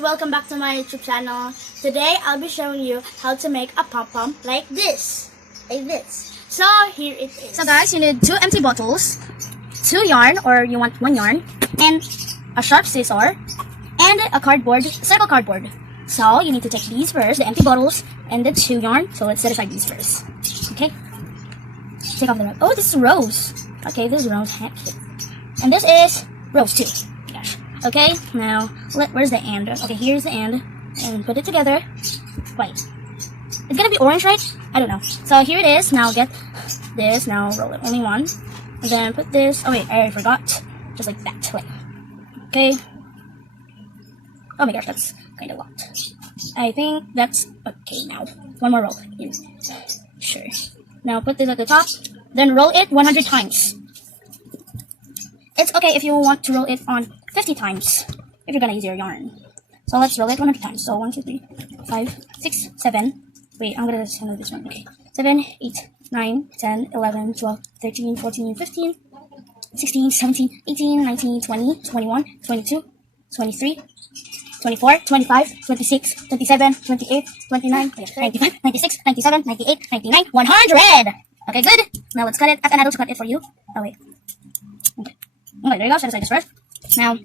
Welcome back to my YouTube channel. Today I'll be showing you how to make a pom-pom like this. So here it is. So guys, you need 2 empty bottles, 2 yarn, or you want 1 yarn, and a sharp scissor, and a cardboard, circle cardboard. So you need to take these first, the empty bottles, and the 2 yarn. So let's set aside these first. Okay. Take off the rose. Oh, this is rose. Okay, this is rose. And this is rose too. Gosh. Okay, now, where's the end? Okay, here's the end, and put it together. Wait, it's gonna be orange, right? I don't know. So here it is. Now get this, now roll it, only one, and then put this, oh wait, I forgot, just like that, wait. Okay, oh my gosh, that's kind of a lot. I think that's, okay, now, one more roll, sure. Now put this at the top, then roll it 100 times. It's okay if you want to roll it on 50 times, if you're gonna use your yarn. So let's roll it 100 times. So 1, 2, 3, 5, 6, 7. Wait, I'm gonna handle this one. Okay. 7, 8, 9, 10, 11, 12, 13, 14, 15, 16, 17, 18, 19, 20, 21, 22, 23, 24, 25, 26, 27, 28, 29, 95, 96, 97, 98, 99, 100! Okay, good. Now let's cut it. Ask Anna to cut it for you. Oh, wait. Okay. Okay, there you go. Set aside this first. Now,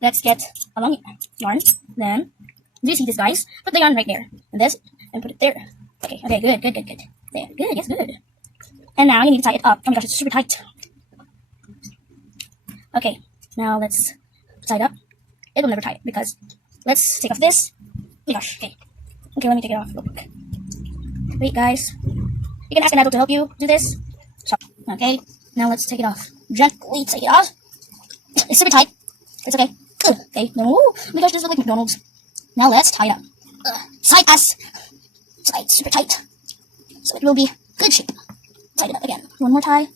let's get a long yarn. Then, do you see this, guys? Put the yarn right there. And this, and put it there. Okay, okay, good. There, good, yes, good. And now you need to tie it up. Oh my gosh, it's super tight. Okay, now let's tie it up. It will never tie it because, let's take off this. Oh my gosh, okay. Okay, let me take it off real quick. Wait, guys. You can ask Anna to help you do this. Okay, now let's take it off. Gently take it off. It's super tight. It's okay. Okay. Oh my gosh, this looks like McDonald's. Now let's tie it up. Tight as tight, super tight. So it will be good shape. Tie it up again. One more tie.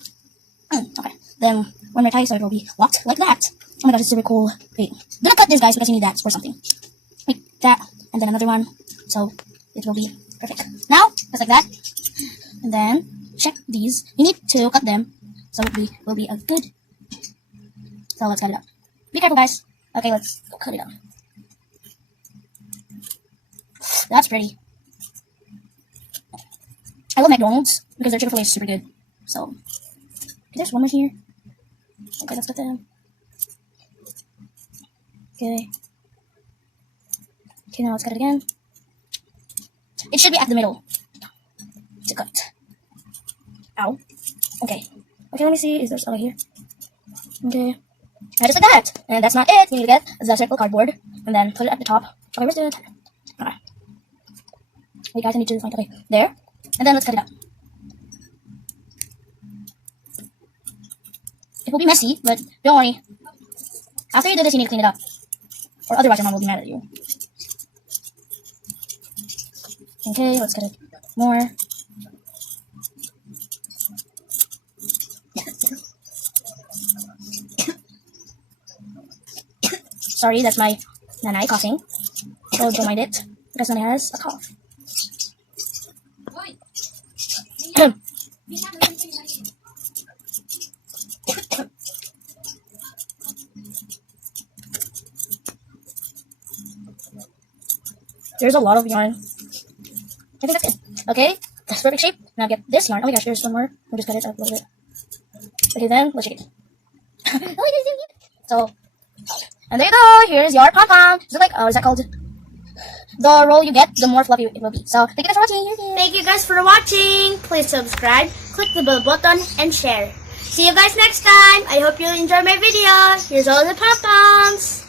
Okay. Then one more tie, so it will be locked like that. Oh my gosh, it's super cool. Wait, gonna cut this, guys, because you need that for something. Wait, that, and then another one. So it will be perfect. Now, just like that. And then check these. You need to cut them, so it will be a good. So let's cut it up. Be careful, guys. Okay, let's go cut it up. That's pretty. I love McDonald's because their Chick-fil-A is super good. So, okay, there's one more here. Okay, let's cut them. Okay. Okay, now let's cut it again. It should be at the middle to cut. Ow. Okay. Okay, let me see. Is there something here? Okay. And just like that. And that's not it. You need to get the circle cardboard and then put it at the top. Okay, where's the timer? Okay. Wait, guys, I need to find. Okay, there. And then let's cut it out. It will be messy, but don't worry. After you do this, you need to clean it up. Or otherwise your mom will be mad at you. Okay, let's cut it more. Sorry, that's my nanay coughing. So don't mind it, because nanay has a cough. There's a lot of yarn. I think that's it. Okay, that's perfect shape. Now get this yarn. Oh my gosh, there's one more. I'll just cut it up a little bit. Okay, then let's shake it. So, and there you go. Here's your pom-pom. Is it like, what is that called? The roll you get, the more fluffy it will be. So, thank you guys for watching. Thank you guys for watching. Please subscribe, click the bell button, and share. See you guys next time. I hope you enjoy my video. Here's all the pom-poms.